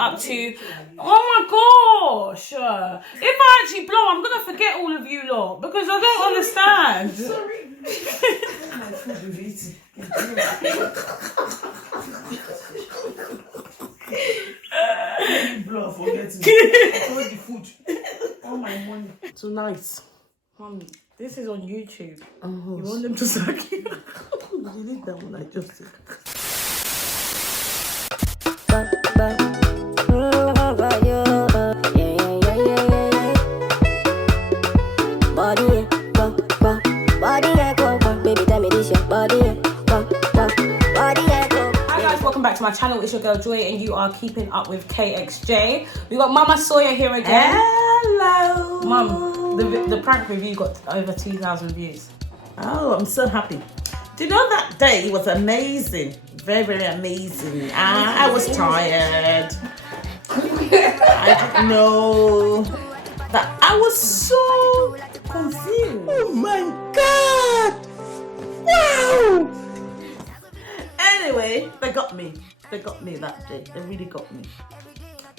up to. Oh my gosh! If I actually blow, I'm gonna forget all of you lot because I don't understand. Sorry. My food will eat. Blow, forget me. Throw the food. All my money. Tonight, Mom, this is on YouTube. You want them to suck you? Delete that one I just said. Welcome back to my channel. It's your girl Joy and you are keeping up with KXJ. We got Mama Sawyer here again. Hello. Mum, the prank review got over 2,000 views. Oh, I'm so happy. Do you know that day was amazing? Very, very amazing. I was tired. I didn't know that I was so confused. Oh my God! Wow! Anyway, they got me. They got me that day. They really got me.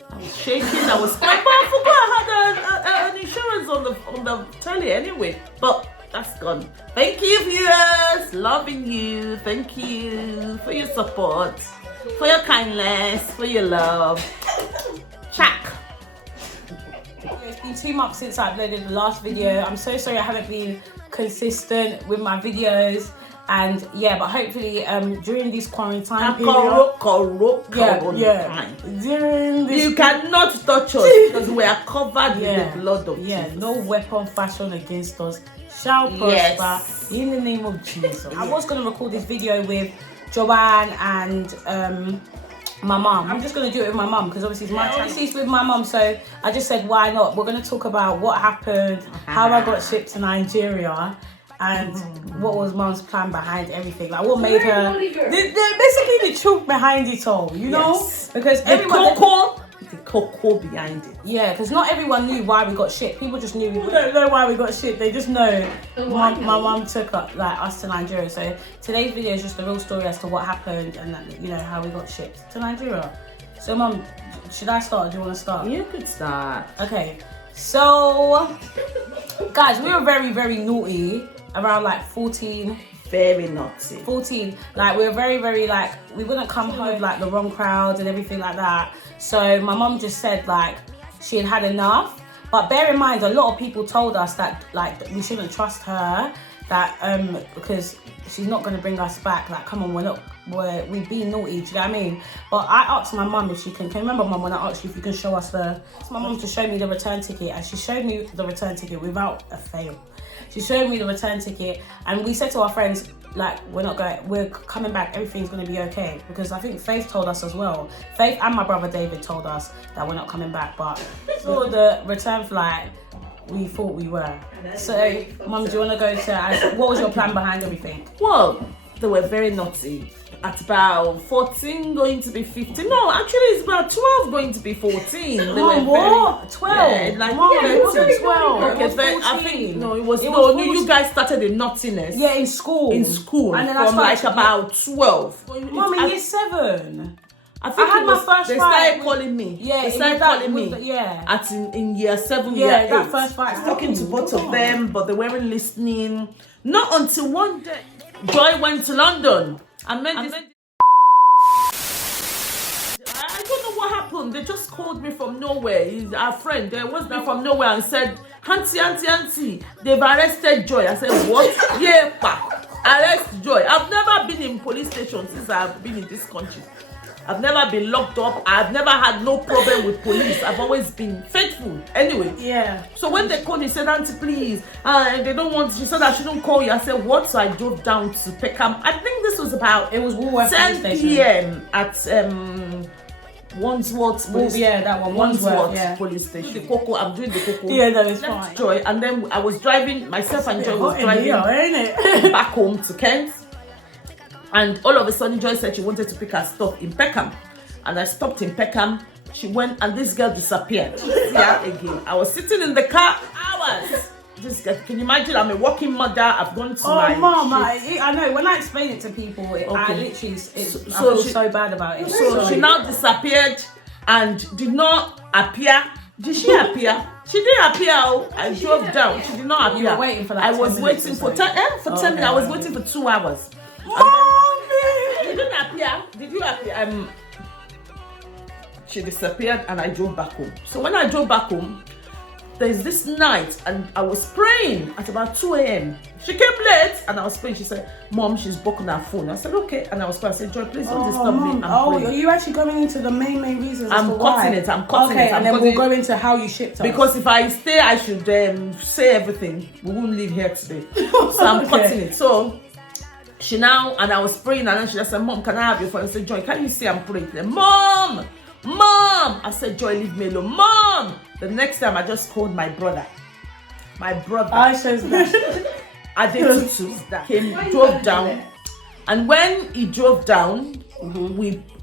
I was shaking. I was like, but I forgot I had an insurance on the telly anyway. But that's gone. Thank you, viewers. Loving you. Thank you for your support, for your kindness, for your love. Check. It's been 2 months since I uploaded the last video. I'm so sorry I haven't been consistent with my videos. And yeah, but hopefully during this quarantine period, during this, you cannot touch us because we are covered with the blood of Jesus. No weapon fashioned against us shall prosper in the name of Jesus. I was going to record this video with Joanne and my mum. I'm just going to do it with my mum because obviously it's my channel. Obviously it's with my mum, so I just said why not. We're going to talk about what happened, how I got shipped to Nigeria, and what was Mum's plan behind everything. Like what made her... basically the truth behind it all, you know? Because everyone... The cocoa behind it. Yeah, because not everyone knew why we got shipped. People just knew. People don't know why we got shipped. They just know my mum took us to Nigeria. So today's video is just the real story as to what happened and you know how we got shipped to Nigeria. So Mum, should I start or do you want to start? You could start. Okay. So guys, we were very, very naughty around like 14. Very naughty. 14. Like we were very, very like we wouldn't come home with like the wrong crowd and everything like that. So my mum just said like she had enough. But bear in mind, a lot of people told us that like we shouldn't trust her. That because she's not gonna bring us back. Like come on, we've been naughty. Do you know what I mean? But I asked my mum if she can. Can you remember, Mum, when I asked you if you can show us my mum to show me the return ticket, and she showed me the return ticket without a fail. She showed me the return ticket and we said to our friends, like, we're coming back, everything's gonna be okay. Because I think Faith told us as well. Faith and my brother David told us that we're not coming back, but for the return flight, we thought we were. So, Mum, do you wanna go to, what was your plan behind everything? Well, they were very naughty. At about 14 going to be 15. No, actually it's about 12 going to be 14. They were what? 12? Yeah, like, it wasn't 12. Okay, it was 14. I think, no, it was, no, you guys started the naughtiness. Yeah, in school. In school, and then from like about 12. Mum, in year 7. I think I had my first they fight. started calling me. Yeah, they started calling me. In year 7, year 8. That first fight. Talking to both of them, but they weren't listening. Not until one day, Joy went to London. I don't know what happened. They just called me from nowhere. He's our friend. They was me from nowhere and said, Auntie, they've arrested Joy. I said, what? Yeah, arrest Joy. I've never been in police station since I've been in this country. I've never been locked up. I've never had no problem with police. I've always been faithful. Anyway. Yeah. So when they called me, said, Auntie, please. They don't want, she said I shouldn't call you. I said, what? So I drove down to Peckham. I think this was about, it was Woolworth 10 p.m. at Wandsworth police. Yeah, that one. Wandsworth police station. The Coco, I'm doing the Coco. Yeah, that is fine. Joy, and then I was driving, myself and Joy was driving back home to Kent. And all of a sudden, Joy said she wanted to pick her stuff in Peckham. And I stopped in Peckham. She went and this girl disappeared. Yeah, again. I was sitting in the car hours. This girl, can you imagine? I'm a working mother. I've gone to my... Oh, Mom, I know. When I explain it to people, I literally... I feel so bad about it. So she now disappeared. and did not appear. Did she appear? She didn't appear. I drove down. She did not appear. You were waiting for like I 10 was minutes waiting or for so. 10 minutes. I was waiting for 2 hours. Mommy! She didn't appear. Did you appear? She disappeared and I drove back home. So when I drove back home, there's this night and I was praying at about 2 a.m. She came late and I was praying. She said, Mom, she's broken her phone. I said, okay. And I was praying. I said, Joy, please don't disturb me. Are you actually going into the main reasons? I'm cutting it. I'm cutting it. And then we'll go into how you shipped us. Because if I stay, I should say everything. We won't leave here today. So I'm cutting it. So she now, and I was praying, and then she just said, Mom, can I have your phone? I said, Joy, can you see I'm praying? Mom! I said, Joy, leave me alone. Mom! The next time I just called my brother. I says that. Adetutu came, drove down. And when he drove down,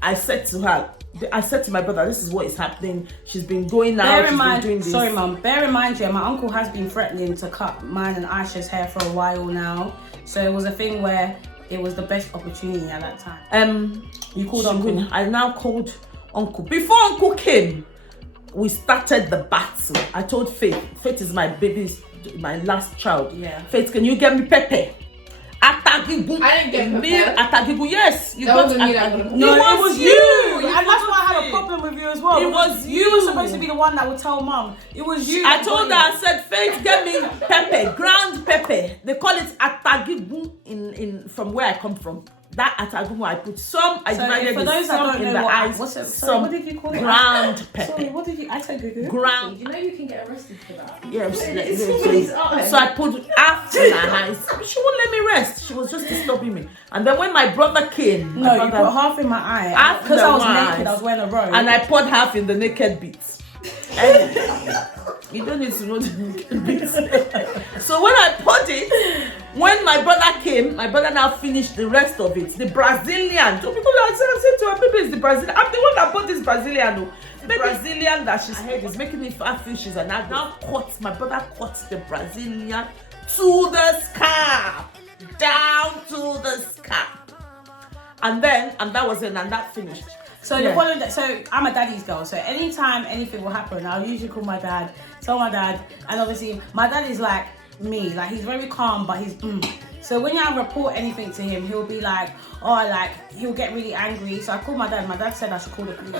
I said to my brother, this is what is happening. She's been going out. She's been doing this. Sorry, Mum. Bear in mind, my uncle has been threatening to cut mine and Aisha's hair for a while now. So it was a thing where it was the best opportunity at that time. You called Uncle. I now called Uncle. Before Uncle came, we started the battle. I told Faith. Faith is my my last child. Yeah. Faith, can you get me pepper? Atagibu. I didn't get pepper. Atagibu, yes. You that got wasn't me that got No, it was you. And that's why I had a problem with you as well. It was you. You were supposed to be the one that would tell Mum. It was you. I told her, I said, Faith, get me pepper, ground pepper. They call it atagibu in from where I come from. That atagibu I put some. I divided for it, those that some don't in know the eyes. what did you call it? Ground pepper. Sorry, what did you? I said good. Ground. You know you can get arrested for that. Yes. So I put half in her eyes. She won't let me rest. She was just disturbing me. And then when my brother came, No, you put half in my eye. Half Because in I was the naked. eyes. I was wearing a robe. and I poured half in the naked bits. And you don't need to know the naked bits. So when I poured it, when my brother came, my brother now finished the rest of it. The Brazilian. So people are saying to her, baby, it's the Brazilian. I'm the one that bought this Brazilian. The Brazilian that she's head is making me fat fishes, and I've now my brother cut the Brazilian to the scalp. Down to the scalp. And that was it, and that finished. So the following day, so I'm a daddy's girl. So anytime anything will happen, I'll usually call my dad, tell my dad, and obviously my dad is like me, like he's very calm, but he's So when I report anything to him, he'll be like, he'll get really angry. So I called my dad. My dad said I should call the police.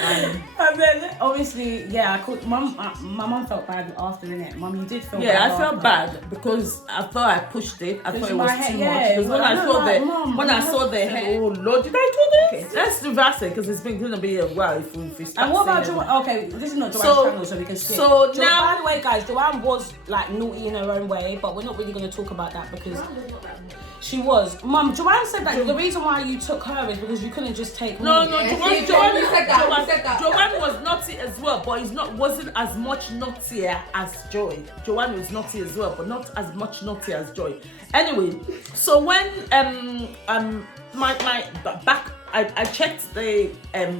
And then obviously, I called mum. My mum felt bad after, innit? Mum, you did feel bad. Yeah, I felt bad because I thought I pushed it. I thought it was too much. Because when I saw the hair, oh Lord, did I do this? Okay, let's reverse it because it's been going to be a while if we start. And what about Joanne? Okay, this is not Joanne's channel, so we can skip. So now, by the way, guys, Joanne was like naughty in her own way, but we're not really going to talk about that because she was. Mum, Joanne said that the reason why you took her is because you couldn't just take me. Joanne was naughty as well, but wasn't as much naughtier as Joy. Joanne was naughty as well, but not as much naughty as Joy. Anyway, so when I checked the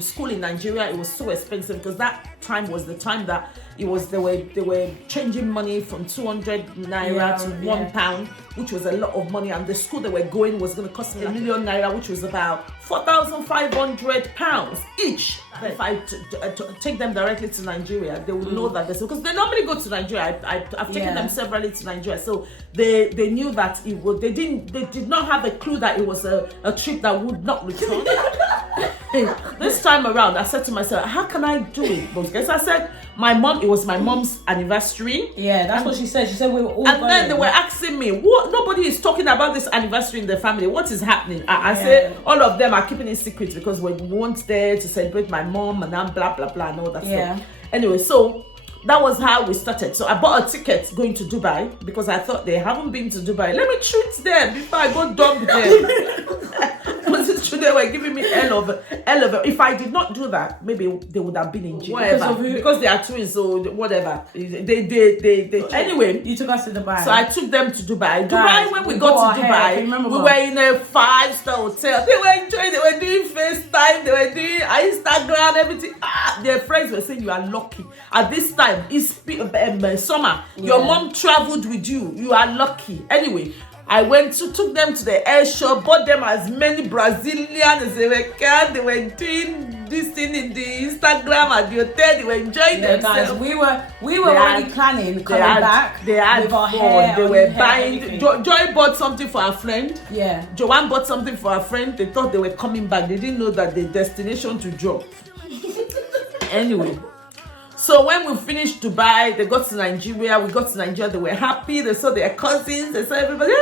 school in Nigeria, it was so expensive because that time was the time that they were changing money from 200 naira to £1, which was a lot of money, and the school they were going was going to cost me £1 million naira, which was about £4,500 each. If I take them directly to Nigeria, they would know that because they normally go to Nigeria. I've taken them severally to Nigeria, so they knew that it would. They did not have a clue that it was a trip that would not return. This time around, I said to myself, how can I do it? Because I said, it was my mom's anniversary. Yeah, that's what she said. She said we were all and going. Then they were asking me, what? Nobody is talking about this anniversary in the family. What is happening? I said, all of them are keeping it secret because we weren't there to celebrate my mom and then blah, blah, blah, and all that stuff. Anyway, so that was how we started. So I bought a ticket going to Dubai because I thought they haven't been to Dubai. Let me treat them before I go dump them. They were giving me hell of if I did not do that, maybe they would have been in jail. Because they are twins, so whatever. They anyway. You took us to Dubai. So I took them to Dubai. Guys, when we got to Dubai, we were in a 5-star hotel. They were enjoying, they were doing FaceTime, they were doing Instagram, everything. Their friends were saying you are lucky. At this time, it's summer. Your mom traveled with you. You are lucky. Anyway, I took them to the air show, bought them as many Brazilians as they were. They were doing this thing in the Instagram at the hotel. They were enjoying themselves. Guys, we were already planning coming back. They had with our fun. hair. They were buying. Joy bought something for her friend. Yeah. Joanne bought something for her friend. They thought they were coming back. They didn't know that the destination to drop. Anyway. So when we finished Dubai, they got to Nigeria. We got to Nigeria. They were happy. They saw their cousins. They saw everybody.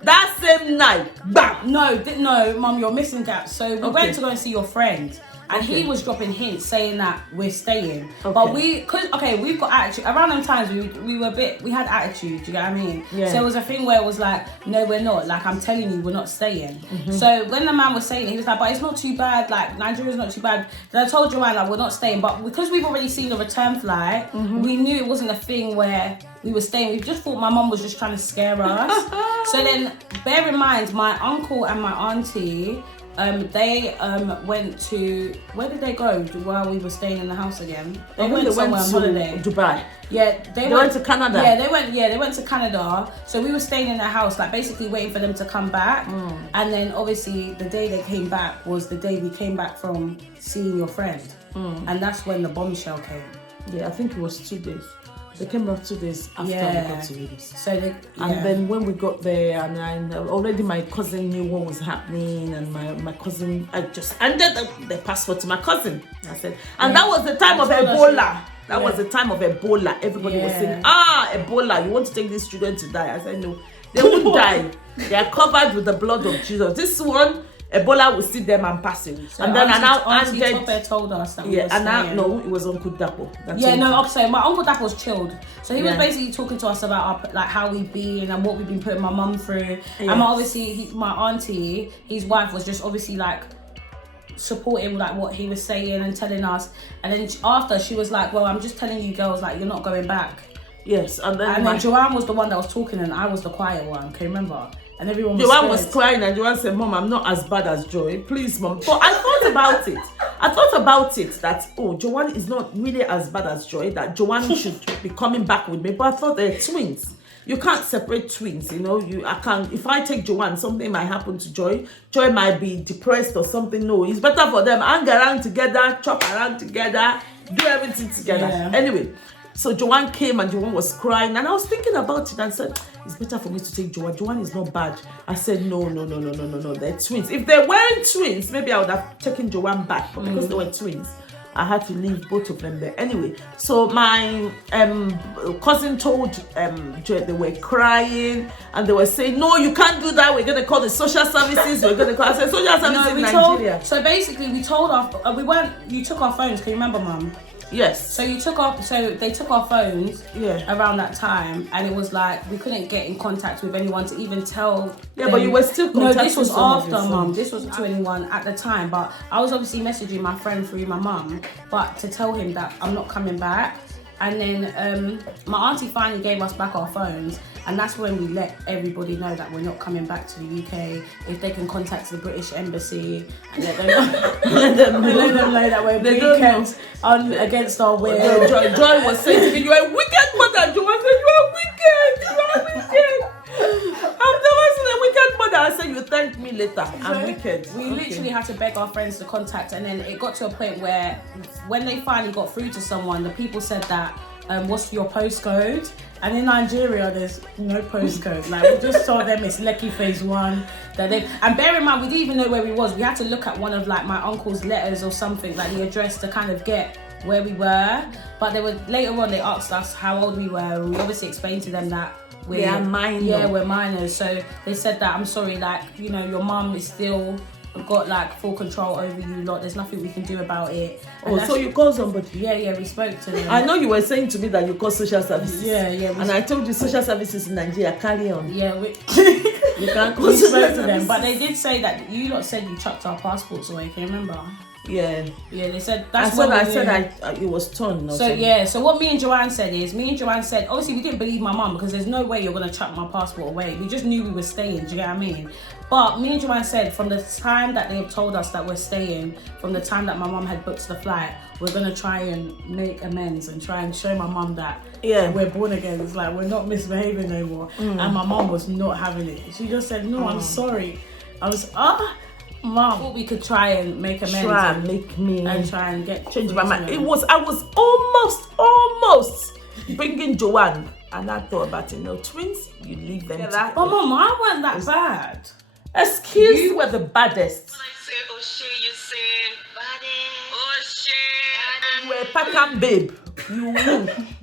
That same night, bam. No, Mum, you're missing that. So we went to go and see your friend, and he was dropping hints saying that we're staying. But we've got attitude. Around them times, we had attitude. Do you get what I mean? Yeah. So it was a thing where it was like, no, we're not. Like, I'm telling you, we're not staying. So when the man was saying it, he was like, but it's not too bad. Like, Nigeria's not too bad. Then I told Joanne, like, we're not staying. But because we've already seen the return flight, we knew it wasn't a thing where we were staying. We just thought my mum was just trying to scare us. So then, bear in mind, my uncle and my auntie, they went to, where did they go while we were staying in the house again? They went somewhere on holiday. Dubai. Yeah, they went to Canada. Yeah, they went to Canada. So we were staying in their house, like basically waiting for them to come back. And then obviously the day they came back was the day we came back from seeing your friend. And that's when the bombshell came. Yeah, I think it was 2 days. They came back 2 days after we got to Vegas. So and then when we got there, and already my cousin knew what was happening, and my cousin, I just handed the passport to my cousin. I said, and that was the time of Ebola. That was the time of Ebola. Everybody was saying, Ebola, you want to take these children to die? I said, no, they won't die. They are covered with the blood of Jesus. This one, Ebola will see them and pass it. So and then Auntie Tope told us that we were staying. No, it was Uncle Dapo. My Uncle Dapo was chilled. So he was basically talking to us about how we've been and what we've been putting my mum through. Yes. And my auntie, his wife, was just obviously like supporting like what he was saying and telling us. And then after, she was like, well, I'm just telling you girls, like, you're not going back. Yes. And then Joanne was the one that was talking and I was the quiet one. Can you remember? And everyone was Joanne was crying and Joanne said, Mom, I'm not as bad as Joy. Please, Mom. But I thought about it. That, Joanne is not really as bad as Joy. That Joanne should be coming back with me. But I thought they're twins. You can't separate twins, you know. If I take Joanne, something might happen to Joy. Joy might be depressed or something. No, it's better for them. Hang around together, chop around together, do everything together. Yeah. Anyway. So Joanne came and Joanne was crying and I was thinking about it and said, it's better for me to take Joanne. Joanne is not bad. I said, no, they're twins. If they weren't twins, maybe I would have taken Joanne back. But because they were twins, I had to leave both of them there. Anyway, so my cousin told Joy they were crying and they were saying, no, you can't do that. We're going to call the social services. We're going to call social services in Nigeria. So basically we told you took our phones. Can you remember, Mum? Yes. So they took our phones around that time, and it was like we couldn't get in contact with anyone to even tell. Yeah, them. But you were still contacting. No, this was after, Mum. This was to anyone at the time, but I was obviously messaging my friend through my mum, but to tell him that I'm not coming back. And then my auntie finally gave us back our phones, and that's when we let everybody know that we're not coming back to the UK. If they can contact the British Embassy and let them know that we're being kept against our will. Joy was saying to me, "You are a wicked mother." Joy said, "You are wicked. You are wicked." I've never seen a wicked mother. I said, "You thank me later. I'm wicked." We literally had to beg our friends to contact, and then it got to a point where, when they finally got through to someone, the people said that, "What's your postcode?" And in Nigeria, there's no postcode. Like, we just told them it's Lekki Phase 1. And bear in mind, we didn't even know where we was. We had to look at one of like my uncle's letters or something, like the address, to kind of get where we were. But later on, they asked us how old we were, and we obviously explained to them that we are minors. Yeah, we're minors. So they said that, I'm sorry, like, you know, your mum is still got like full control over you lot. There's nothing we can do about it. And so you called somebody? Yeah, we spoke to them. I know you were saying to me that you call social services. Yeah. And I told you social services in Nigeria, carry on. Yeah, you can't call we spoke to them. But they did say that you lot said you chucked our passports away. Can you remember? Yeah. Yeah, they said I that's what said it was torn. So yeah, so what me and Joanne said, obviously we didn't believe my mum because there's no way you're gonna chuck my passport away. We just knew we were staying. Do you get what I mean? But me and Joanne said from the time that they have told us that we're staying, from the time that my mum had booked the flight, we're gonna try and make amends and try and show my mum that we're born again. It's like we're not misbehaving no more. And my mum was not having it. She just said, "No, I'm sorry." I was Mom, thought we could try and make amends. Try and make me and try and change my mind. I was almost bringing Joanne, and I thought about it. No, twins, you leave them. But Mom, I wasn't that bad. Excuse you were the baddest. You were Peckham, babe.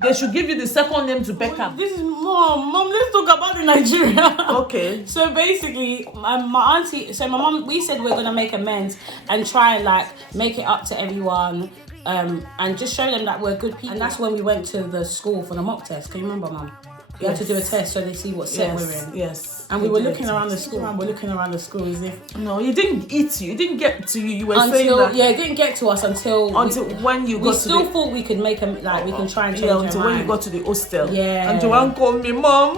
They should give you the second name to Peckham. This is Mom, let's talk about the Nigeria. Okay. So basically, my auntie, my mom, we said we're gonna make amends and try and like make it up to everyone, and just show them that we're good people. And that's when we went to the school for the mock test. Can you remember, Mum? You had to do a test so they see what set we're in. Yes. And we were looking around the school. And we're looking around the school as if it didn't eat you. It didn't get to you. You were saying that. Yeah, it didn't get to us until when you got to. We still thought we could make them we can try and change their until mind. when you got to the hostel. Yeah. And Joanne called me, Mom.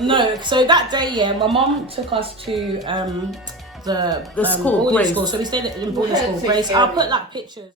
No, so that day, my mom took us to the school, boarding school. So we stayed in boarding school. Grace, I'll put like pictures.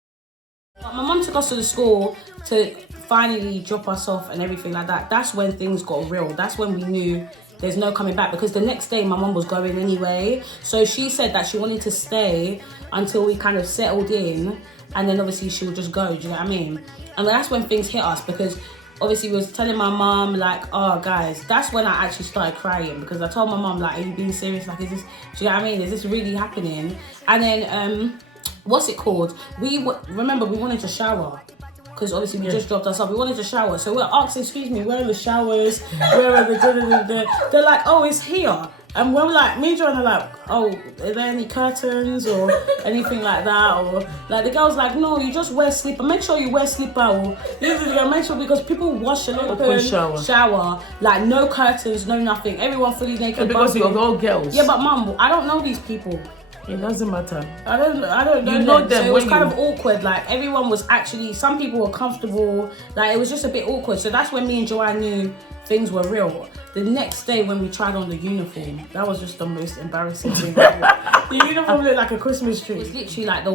But my mom took us to the school to finally drop us off and everything like that. That's when things got real. That's when we knew there's no coming back, because the next day my mom was going anyway. So she said that she wanted to stay until we kind of settled in, and then obviously she would just go. Do you know what I mean? And that's when things hit us, because obviously we was telling my mom like, oh guys, that's when I actually started crying, because I told my mom like, are you being serious? Like, is this, do you know what I mean? Is this really happening? And then what's it called? Remember we wanted to shower, because obviously we just dropped us off. We wanted to shower, so we're asking, excuse me, where are the showers? Where are the They're like, oh, it's here. And we're like, me and Joanne are like, oh, are there any curtains or anything like that? Or like the girl's like, no, you just wear slipper. Make sure you wear slipper. Or make sure, because people wash a little shower, like no curtains, no nothing. Everyone fully naked. Because you're all girls. Yeah, but Mum, I don't know these people. It doesn't matter. I don't know. You know them. So it was kind of awkward. Like everyone was actually, some people were comfortable. Like it was just a bit awkward. So that's when me and Joanne knew things were real. The next day when we tried on the uniform, that was just the most embarrassing thing. The uniform looked like a Christmas tree. It was literally like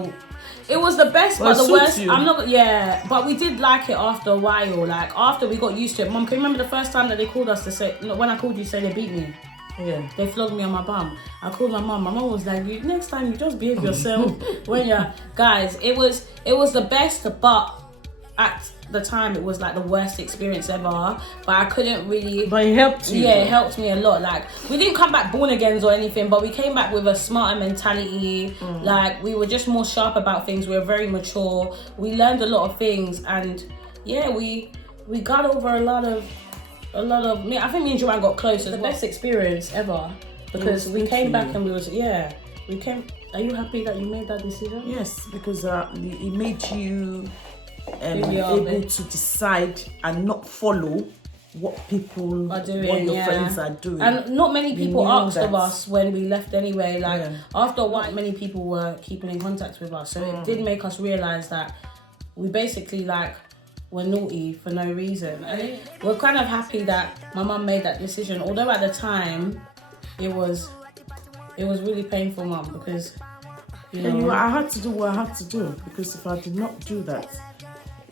it was the best, but the worst. But we did like it after a while. Like after we got used to it. Mum, can you remember the first time that they called us to say, when I called you to say they beat me? Yeah. They flogged me on my bum. I called my mum. My mum was like, next time you just behave yourself when you're... Guys, it was the best, but at the time it was like the worst experience ever. But I couldn't really... But it helped you. Yeah, it helped me a lot. Like, we didn't come back born agains or anything, but we came back with a smarter mentality. Like, we were just more sharp about things. We were very mature. We learned a lot of things, and yeah, we got over a lot of me. I think me and Joanne got close. The best experience ever, because we came back and we came. Are you happy that you made that decision? Yes, because it made you able to decide and not follow what people are doing, what your friends are doing. And not many people asked of us when we left anyway. Like after a while, many people were keeping in contact with us, so it did make us realize that we basically we're naughty for no reason. And we're kind of happy that my mum made that decision, although at the time it was really painful, Mum, because I had to do what I had to do, because if I did not do that,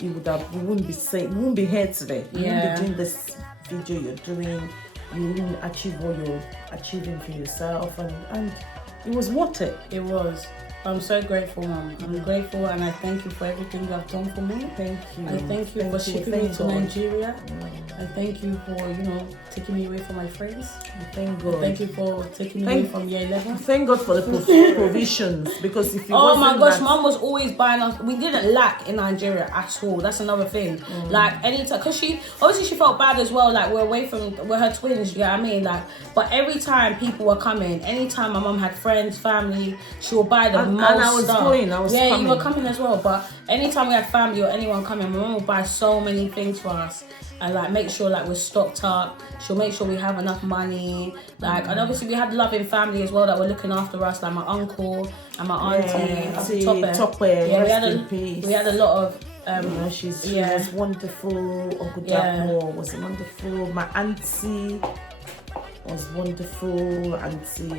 we wouldn't be here today. You wouldn't be doing this video you're doing. You wouldn't achieve what you're achieving for yourself, and it was worth it. It was. I'm so grateful, Mum. I'm grateful, and I thank you for everything you have done for me. Thank you. I thank you for shipping me to Nigeria. I thank you for, taking me away from my friends. Thank God. Thank you for taking me away from year 11. Thank God for the provisions, because if you my gosh, Mum was always buying us. We didn't lack in Nigeria at all. That's another thing. Like anytime, because she felt bad as well. Like we're her twins. You know what I mean? Like, but every time people were coming, anytime my mum had friends, family, she would buy them most And I was stuff. going, I was yeah, coming. you were coming as well. But anytime we had family or anyone coming, my mum would buy so many things for us and like make sure like we're stocked up. She'll make sure we have enough money. Like, and obviously we had loving family as well that were looking after us, like my uncle and my auntie, Tope, Yeah, rest in peace. we had a lot of. She was wonderful. Uncle Dapo was wonderful. My auntie was wonderful.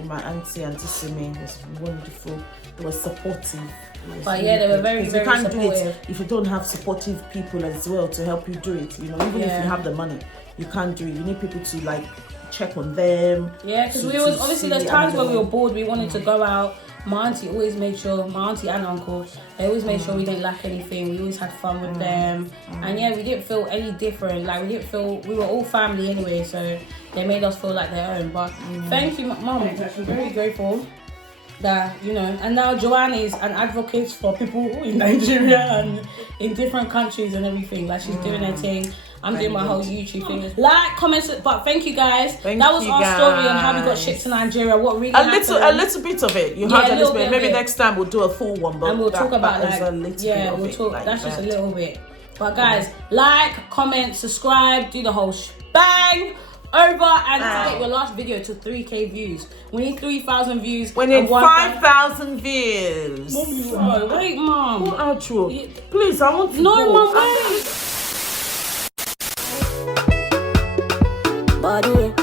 My auntie Simi was wonderful. They were supportive. But yeah, they were very, very you can't supportive. do it if you don't have supportive people as well to help you do it. You know, even if you have the money, you can't do it. You need people to like check on them. Yeah, because we was obviously there's times when we were bored, we wanted to go out. My auntie always made sure, my auntie and uncle, they always made sure we didn't lack anything. We always had fun with them. And yeah, we didn't feel any different. Like we were all family anyway, so they made us feel like their own. But thank you, Mum. I'm very grateful that, you know, and now Joanne is an advocate for people in Nigeria and in different countries and everything. Like she's doing her thing. I'm doing my whole YouTube thing. Like, comments, but thank you guys. That was our story on how we got shipped to Nigeria. What really happened. A little bit of it. You had a little bit. Maybe next time we'll do a full one. But and we'll talk about like, we'll talk. Like that's just a little bit. But guys, like, comment, subscribe, do the whole bang over, and to get your last video to 3K views. We need 3,000 views. We need 5,000 views. Mom, wait, Mom. What outro? Please, I want to No, go. Mom, wait. Body.